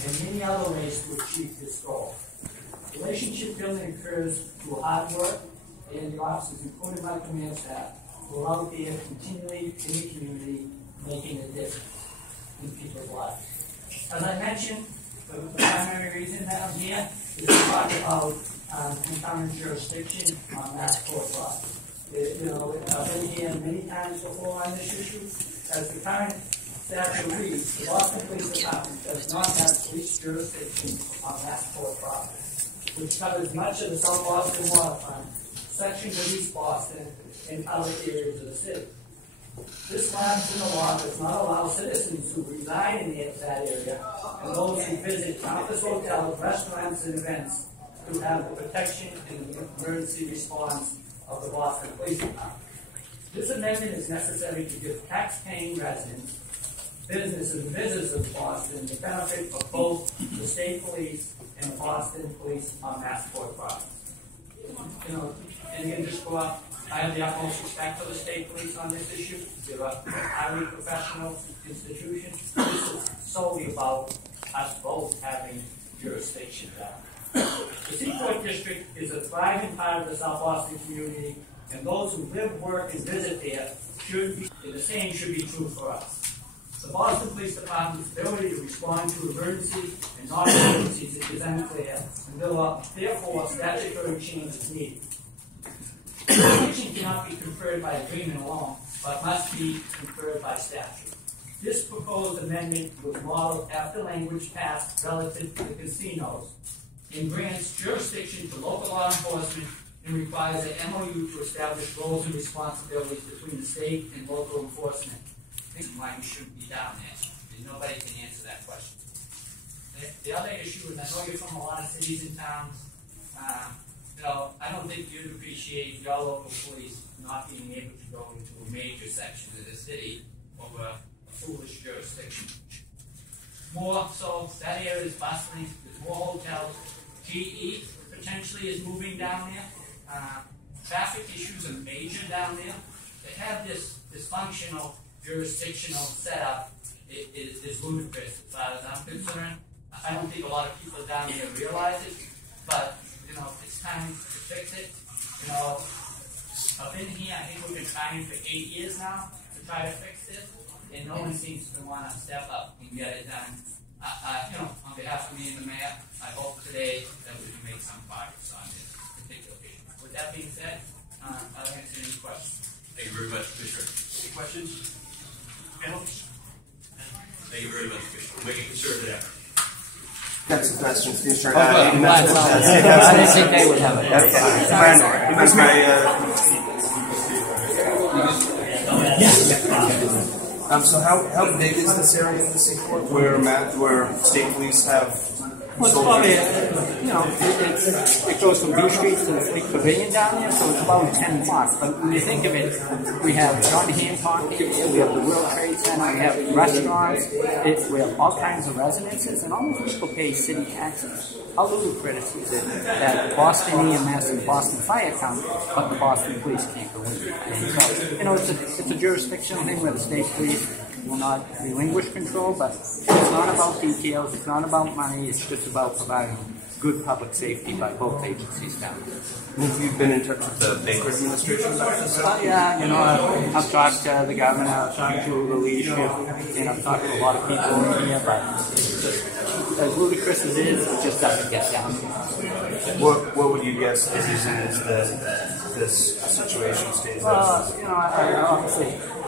and many other ways to achieve this goal. Relationship building occurs through hard work, and the officers, including my command staff, who are out there continually in the community making a difference in people's lives. As I mentioned, the primary reason that I'm here is to talk about concurrent jurisdiction on mass court law. I've been here many times before on this issue. As the current statute reads, the Boston Police Department does not have police jurisdiction on mass court property, which covers much of the South Boston waterfront, sections of East Boston, and other areas of the city. This lapse in the law does not allow citizens who reside in that area and those who visit countless hotels, restaurants, and events to have the protection and the emergency response of the Boston Police Department. This amendment is necessary to give tax-paying residents, businesses, and visitors of Boston the benefit of both the state police and the Boston police on mass court property. And again, just go up. I have the utmost respect for the state police on this issue. They're a highly professional institution. This is solely about us both having jurisdiction there. The Seaport District is a thriving part of the South Boston community, and those who live, work, and visit there the same should be true for us. The Boston Police Department's ability to respond to emergencies and non-emergencies is unclear, and therefore statutory change is needed. Jurisdiction cannot be conferred by agreement alone, but must be conferred by statute. This proposed amendment was modeled after language passed relative to the casinos and grants jurisdiction to local law enforcement and requires an MOU to establish roles and responsibilities between the state and local enforcement. Why we shouldn't be down there, and nobody can answer that question. The other issue is, I know you're from a lot of cities and towns. I don't think you'd appreciate your local police not being able to go into a major section of the city over a foolish jurisdiction. More so, that area is bustling. There's more hotels. GE potentially is moving down there. Traffic issues are major down there. To have this dysfunctional jurisdictional setup is ludicrous as far as I'm concerned. I don't think a lot of people down there realize it, but it's time to fix it. I've been here, I think we've been trying for 8 years now to try to fix this, and no one seems to want to step up and get it done. On behalf of me and the mayor, I hope today that we can make some progress on this particular issue. With that being said, I'll answer any questions. Thank you very much, Commissioner. Any questions? Thank you very much, Commissioner. We're making concerted effort. Got some questions, Commissioner. I didn't think they would have it. So how big is this area in the Seaport where state police have? Well, it's probably, it goes from B Street to the Fleet Pavilion down there, so it's about 10 blocks. But when you think of it, we have John Hancock here, we have the World Trade Center, we have restaurants, we have all kinds of residences, and all those people pay city taxes. How ludicrous is it that Boston EMS and Boston Fire count, but the Boston Police can't go in? And so, it's a jurisdictional thing where the state police will not relinquish control, but it's not about details, it's not about money, it's just about providing good public safety by both agencies down there. Have you been in touch with the Baker administration about this? Yeah, I've talked to the governor, I've talked to the leadership, and I've talked to a lot of people in here, but it's just, as ludicrous as it is, it just doesn't get down there. What would you guess the reason is that this situation stays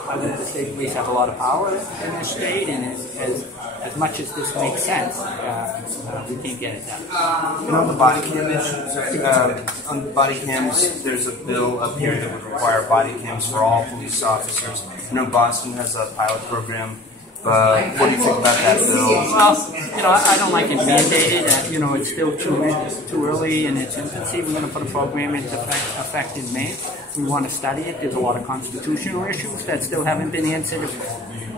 I think the state police have a lot of power in this state, and as much as this makes sense, we can't get it done. On the body cam issues, on the body cams, there's a bill up here that would require body cams for all police officers. I know Boston has a pilot program. What do you think about that bill? Well, I don't like it mandated. It's still too early in its infancy. We're going to put a program into effect in May. We want to study it. There's a lot of constitutional issues that still haven't been answered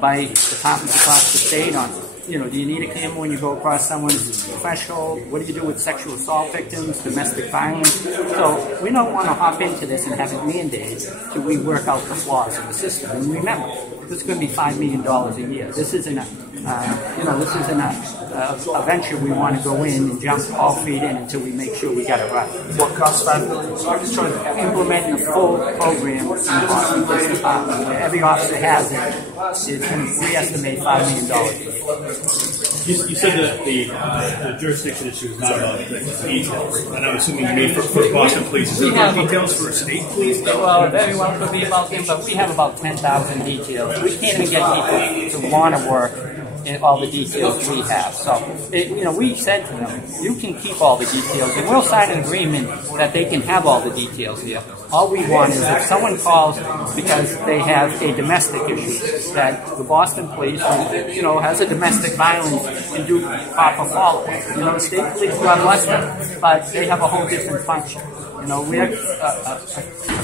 by departments across the state on, do you need a camera when you go across someone's threshold? What do you do with sexual assault victims, domestic violence? So we don't want to hop into this and have it mandated till we work out the flaws in the system. And remember, this is going to be $5 million a year. This isn't a eventually we want to go in and jump all feet in until we make sure we got it right. What costs $5 million? Implementing a full program in the Boston Police Department where every officer has it is going to estimate $5 million. You said that the jurisdiction issue is not about the details, and I'm assuming you mean for Boston Police. Is there more details for state police? Well, very well could be about them, but we have about 10,000 details. We can't even get people to want to work in all the details we have. So, we said to them, you can keep all the details, and we'll sign an agreement that they can have all the details here. All we want is if someone calls because they have a domestic issue, that the Boston Police, has a domestic violence, can do proper follow-up. State police run Leicester, but they have a whole different function. We're a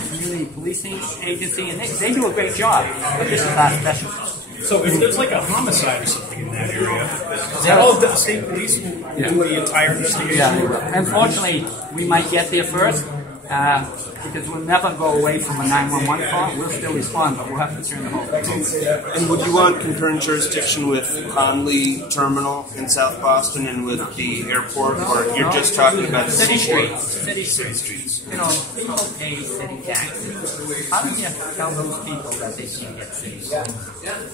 community policing agency, and they do a great job, but this is our specialty. So if there's like a homicide or something in that area, the state police will do the entire investigation? Yeah. Unfortunately, we might get there first, because we'll never go away from a 911 call. We'll still respond, but we'll have to turn the whole thing. And would you want concurrent jurisdiction with Conley Terminal in South Boston and with the airport, or you're just talking about the city seaport? City streets. People pay city taxes. How do you tell those people that they can't get city?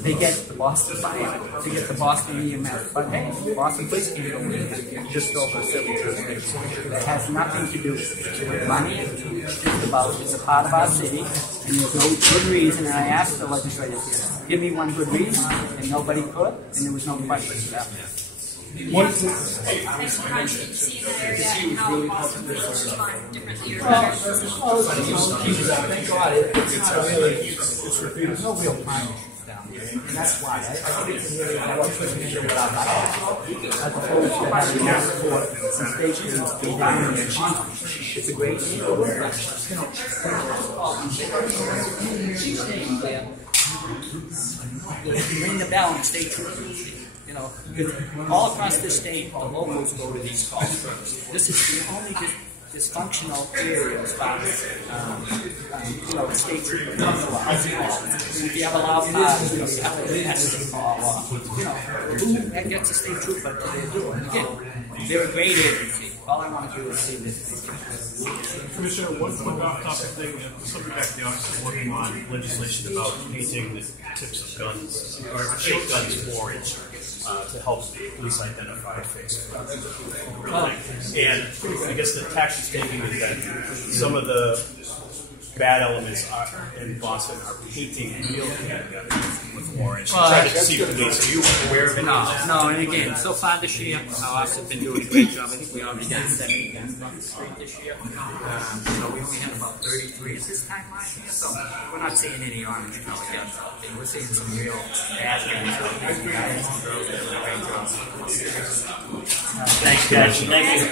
They get the Boston Fire, they get the Boston EMS, but hey, Boston Police can't go in just over city jurisdiction. That has nothing to do with money. It's a part of our city, and there's no good reason. And I asked the legislators here, give me one good reason, and nobody could, and there was no question for that. Thank God there's no real crime down here, and that's why I think it's really without that. As opposed to having that court and stations be down in the chief. It's a great neighborhood, but ring the bell and stay true. Because all across the state, the locals go to these calls first. This is the only dysfunctional area as far as, the state trooper comes to a house call. If you have a loud party, you have a domestic call, who gets a state trooper to their door? And again, they're a great agency. All I want to do is see this. Commissioner, one quick off-topic thing. Somebody back in the office is working on legislation about painting the tips of guns, or fake guns orange, to help police identify face. And I guess the tack she's taking is that some of the bad elements in Boston are painting real handguns with orange. Trying to deceive police. Are you aware of it? No, and again, so far this year, our office has been doing a great job. I think we already got 70 guns on the street this year. We only had about 33 at this time last year, so we're not seeing any orange color guns out there. We're seeing some real bad guns out there. Guys and girls doing a great job. Thanks, guys. Thank you.